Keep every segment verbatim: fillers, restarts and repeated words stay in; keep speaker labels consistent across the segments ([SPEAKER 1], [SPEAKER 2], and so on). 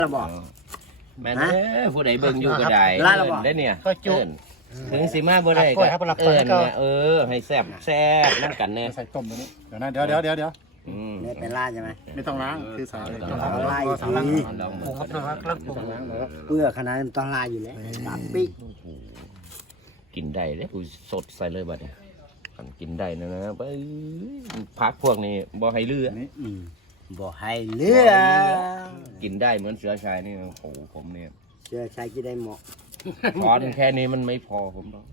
[SPEAKER 1] เราบอก
[SPEAKER 2] แม่นเอ้อผู้ใดเบิ่งอยู่ก็ได้ได้เนี่ยถึงสิมาบ่ได้ก็เอิ้นเนี่ยเออให้แซ่บแซ่บนำกันแน่
[SPEAKER 3] ใส่ต้มตัวนี้เดี๋ยวนะเดี๋ยวเดี๋ยวเดี๋ยวเดี๋ยว
[SPEAKER 2] อืม
[SPEAKER 1] เนี่ยเป็นล่าใช่ไหม
[SPEAKER 3] ไม่ต้องล้างคือสา
[SPEAKER 1] ล่าอีกที
[SPEAKER 3] ปรุงครับนะครับแล้วปรุง
[SPEAKER 1] เปลือกขนาดต้องล่าอยู่แล้วดับปิ๊ก
[SPEAKER 2] กินได้เด้ผู้สดใส่เลยบัดนี้คันกินได้นะนะไปพักพวกนี้บ่ให้เลือ
[SPEAKER 1] อืมบ่ให้เลือ
[SPEAKER 2] กินได้เหมือนเสือชายนี่โอ้โหผมเนี่ย
[SPEAKER 1] เสือชายกินได้เหมาะ
[SPEAKER 2] ช้อนแค่นี้มันไม่พอผมต้อง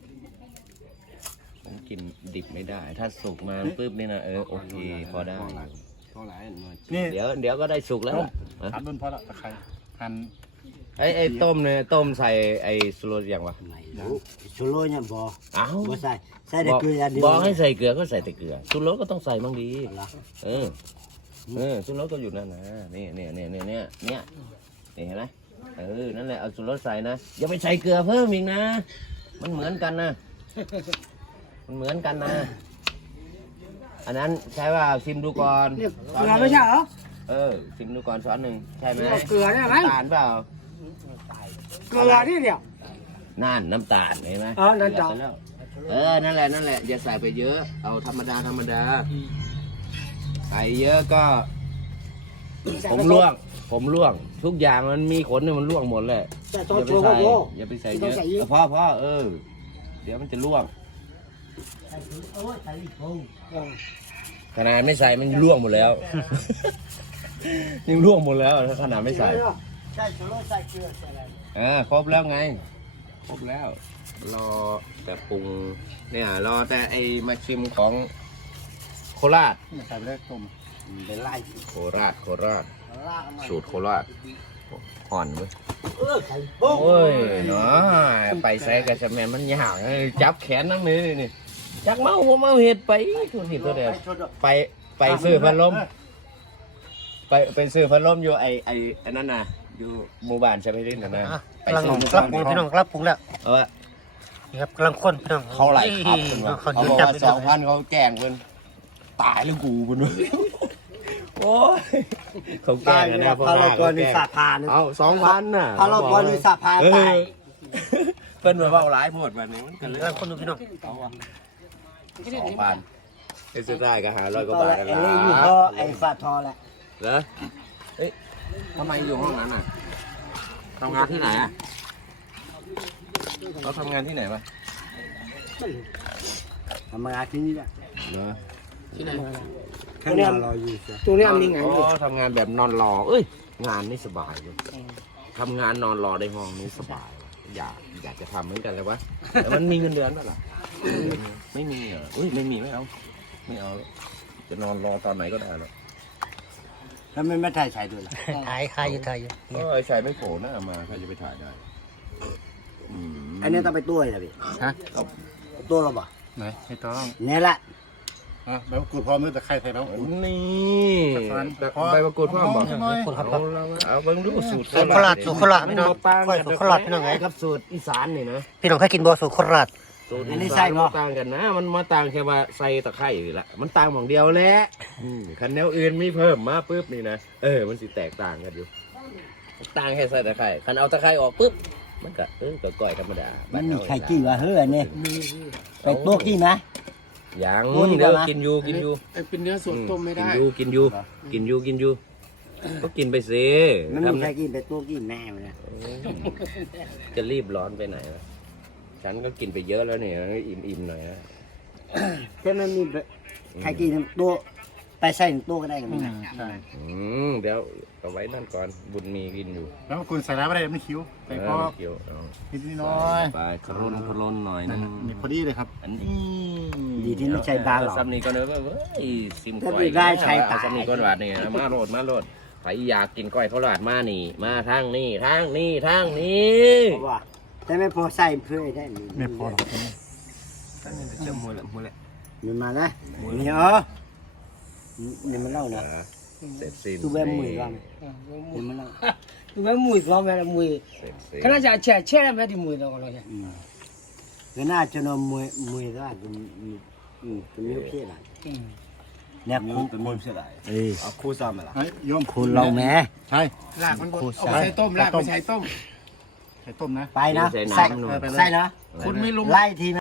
[SPEAKER 2] ผมกินดิบไม่ได้ถ้าสุกมาปุ๊บนี่นะเออโอเคพอได้นี่เดี๋ยวเดี๋ยวก็ได้สุกแล้ว
[SPEAKER 3] หั่นบนพอละตะไคร้หั่น
[SPEAKER 2] ไอ้ไอ้ต้มเนี่ยต้มใส่ไอ้สุโรอย่างวะ
[SPEAKER 1] สุโรเนี่ยบ่
[SPEAKER 2] อ้าว
[SPEAKER 1] บ่ใส่ใส่แต่เกลือเดียว
[SPEAKER 2] บอกให้ใส่เกลือก็ใส่แต่เกลือสุโรก็ต้องใส่บ้างดีเออเออสุโรก็อยู่นั่นนะนี่เนี่ยเนี่ยเนี่ยเนี่ยเนี่ยเห็นไหมเออนั่นแหละเอาสุโรใส่นะอย่าไปใส่เกลือเพิ่มอีกนะมันเหมือนกันนะมันเหมือนกันนะอันนั้นใช่ว่าชิมดูก่อน
[SPEAKER 1] เกลือไม่ใช่เหรอ
[SPEAKER 2] เออชิมดูก่อนช้อนหนึ่งใช่ไหม
[SPEAKER 1] เกลือเนี่ยไหม
[SPEAKER 2] ตาลเปล่า
[SPEAKER 1] เกลือนี่เดียว
[SPEAKER 2] นั่นน้ำตาลเห็นไหม
[SPEAKER 1] อ๋อน้ำตาล
[SPEAKER 2] เออนั่นแหละนั่นแหละอย่าใส่ไปเยอะเอาธรรมดาธรรมดาใส่เยอะก็ผมล่วงผมล่วงทุกอย่างมันมีขนเนี่ยมันล่วงหมดเลยอย่าไปใส่อย่าไปใส่เยอะพ่อพ่อเออเดี๋ยวมันจะล่วงขนาดไม่ใส่มันล่วงหมดแล้วยังล่วงหมดแล้วถ้าขนาดไม่ใส่
[SPEAKER 1] ใส่ชูรสใส่เกลือใส่อะไร
[SPEAKER 2] เออครบแล้วไงครบแล้วรอแต่ปรุงเนี่ยรอแต่ไอ้มาชิมของโคราช
[SPEAKER 3] ใส่ไปเลยต้ม
[SPEAKER 1] เป็นไล่
[SPEAKER 2] โคราชโคราชสูตรโคราชห่อนเว้ยโอ้ยเนาะไปใส่กระชแมนมันยาวจับแขนนั่งนี่นี่จักเมาหัวเมาเห็ดไปทุกทีตัวเดียวไปไปซื้อพัดลมไปไปซื้อพัดลมอยู่ไอไออันนั้นน่ะอยู่หมู่บ้านใช่ไหมลิ้นนะ
[SPEAKER 3] ไปซื้อครับพี่น้องครับปรุงแล้ว
[SPEAKER 2] เออ
[SPEAKER 3] นี่ครับกำลังข้นพี่น้อง
[SPEAKER 2] เขาไหลครับเขาบอกว่าสองพันเขาแกล้งเพิ่นตายแล้วกูเพิ่นโอ้ยเขาแกล้งนะ
[SPEAKER 1] พาเราก่อนมีสาพาน
[SPEAKER 2] เอาสองพันน่ะ
[SPEAKER 1] พาเราก่อนมีสาพานตาย
[SPEAKER 2] เพิ่นว่าหลายหมดแบบนี้มันก็เลย
[SPEAKER 3] กำลังข้นดูพี่น้อง
[SPEAKER 2] สองพันไอ้สุดท้ายก็หาร้อยกว่าบาทกันละ
[SPEAKER 1] ไอ้อยู่เพราะไอ้ฝาทอแหละ
[SPEAKER 2] เหรอเอ๊ะทำไมอยู่ห้องนั้นอ่ะทำงานที่ไหนอ่ะเขาทำงานที่ไหนวะ
[SPEAKER 1] ทำงานที่นี่แหละ
[SPEAKER 2] เหรอ
[SPEAKER 1] ที่ไหนแค่นอนรออยู่ตัวนี้มีงาน
[SPEAKER 2] อ๋อทำงานแบบนอนรอเอ้ยงานนี่สบายเลยทำงานนอนรอในห้องนี้สบายอยากอยากจะทำเหมือนกันเลยวะแต่มันมีเงินเดือนป่ะล่ะไม่มีเหรออุ้ยไม่มีไม่เอาไม่เอาจะนอนรอตอนไหนก็ได้หรอก
[SPEAKER 1] แล้วไม่ไม่ถ่ายใส่ด้วยล่ะ
[SPEAKER 3] ถ่ายถ่ายอยู่ถ่ายอยู่
[SPEAKER 2] ก็ไอ้ชายไม่โผล่หน้ามาใครจะไปถ่ายได้
[SPEAKER 1] อันนี้ต้องไปตัวเลยพี่
[SPEAKER 3] ฮะ
[SPEAKER 1] ตัวเราบ่
[SPEAKER 3] ไหนไม่ต้อง
[SPEAKER 1] นี่แหละ
[SPEAKER 3] อ่ะใบมะกรูดพร้อมมือตะไคร้ใส่แล้ว
[SPEAKER 2] นี่ใบมะกรูดพร้อมบอก
[SPEAKER 3] คนครับ
[SPEAKER 2] เอาเบิ่งดูสูตร
[SPEAKER 3] โคราชสูตรโคราชพี่น้องสูตรโคราชพี่น้องไง
[SPEAKER 2] ครับสูตรอีสานนี่นะ
[SPEAKER 3] พี่น้องเคยกินบ่สูตรโคราช
[SPEAKER 2] อันนี้ใส่มาต่างกันนะมันมาต่างแค่ว่าใส่ตะไคร้อยู่ละมันต่างของเดียวแหละคันแนวอื่นไม่เพิ่มมาปุ๊บนี่นะเออมันสิแตกต่างกันอยู่ต่างแค่ใส่ตะไคร้คันเอาตะไคร้ออกปุ๊บมันก็เออก็ก้อยธรรมดา
[SPEAKER 1] มันมีไข่กี่วะเฮ้ยเนี่ยไปตัวกี่นะ
[SPEAKER 2] อย่างเดี๋ยวกินอยู่กินอยู่
[SPEAKER 3] เป็นเนื้อสดต้มไม่ได้
[SPEAKER 2] กินอยู่กินอยู่กินอยู่กินอยู่ก็กินไปสิ
[SPEAKER 1] มันมีไข่กี่ไปตัวกี่แม่มันนะ
[SPEAKER 2] จะรีบร้อนไปไหนล่ะฉันก็กินไปเยอะแล้วเนี่ยอิ่มๆหน่อยนะ
[SPEAKER 1] แต่มันมีไข่กี่ตัวไปใส่ตัวก็ได้กันนะ
[SPEAKER 3] ใช่
[SPEAKER 2] เดี๋ยวเอาไว้นั่นก่อนบุญมีกินอยู่
[SPEAKER 3] แล้วคุณใส่น้ำอะไรไม่คิ้วใส่พอ
[SPEAKER 2] คิ้ว
[SPEAKER 3] นิดน้อย
[SPEAKER 2] ไปครนครนหน่อยนึง
[SPEAKER 3] นี่พอดีเลยครับ
[SPEAKER 2] อันนี้
[SPEAKER 1] ดีที่ไม่ใช่บาหรอก
[SPEAKER 2] ซัมนี่ก็เนื้อเว้ยซิมก้อย
[SPEAKER 1] ได้ใช้ตา
[SPEAKER 2] ซัมนี่ก็หวานนี่มาโรดมาโรดใครอยากกินก้อยทอดมานี่มาทางนี้ทางนี้ทางนี้
[SPEAKER 1] ว่าแต่ไม่พอใส่เพื่อได้
[SPEAKER 3] ไม่พอหรอก
[SPEAKER 2] จะมัวละมัวละ
[SPEAKER 1] มันมานะนี่เหรอนี่มันเล่านะตัวแบบมวยก็นี่มันเล่าตัวแบบมวยก็แบบมวยขนาดจะแช่แช่แล้วไม่ได้มวยตัวก็เลยขนาดจะนอนมวยมวยก็เป็นเป็นมีเพี้ยนอะไรเนี่ยคู
[SPEAKER 4] เป็นมุมเสียดาย
[SPEAKER 1] เออ
[SPEAKER 4] เอาคู่ซ้ำมาละ
[SPEAKER 3] เฮ้ยโยม
[SPEAKER 1] คูเราแม่
[SPEAKER 3] ใช่
[SPEAKER 5] ลากมันบดเอาไปใส่ต้มลากไปใส่ต้ม
[SPEAKER 3] ใส่ต้มนะ
[SPEAKER 1] ไปนะ
[SPEAKER 2] ใส่
[SPEAKER 1] ใส่
[SPEAKER 2] น้ำหน่อย
[SPEAKER 1] ใส่นะ
[SPEAKER 5] คุณไม่ลง
[SPEAKER 1] ไล่ทีนะ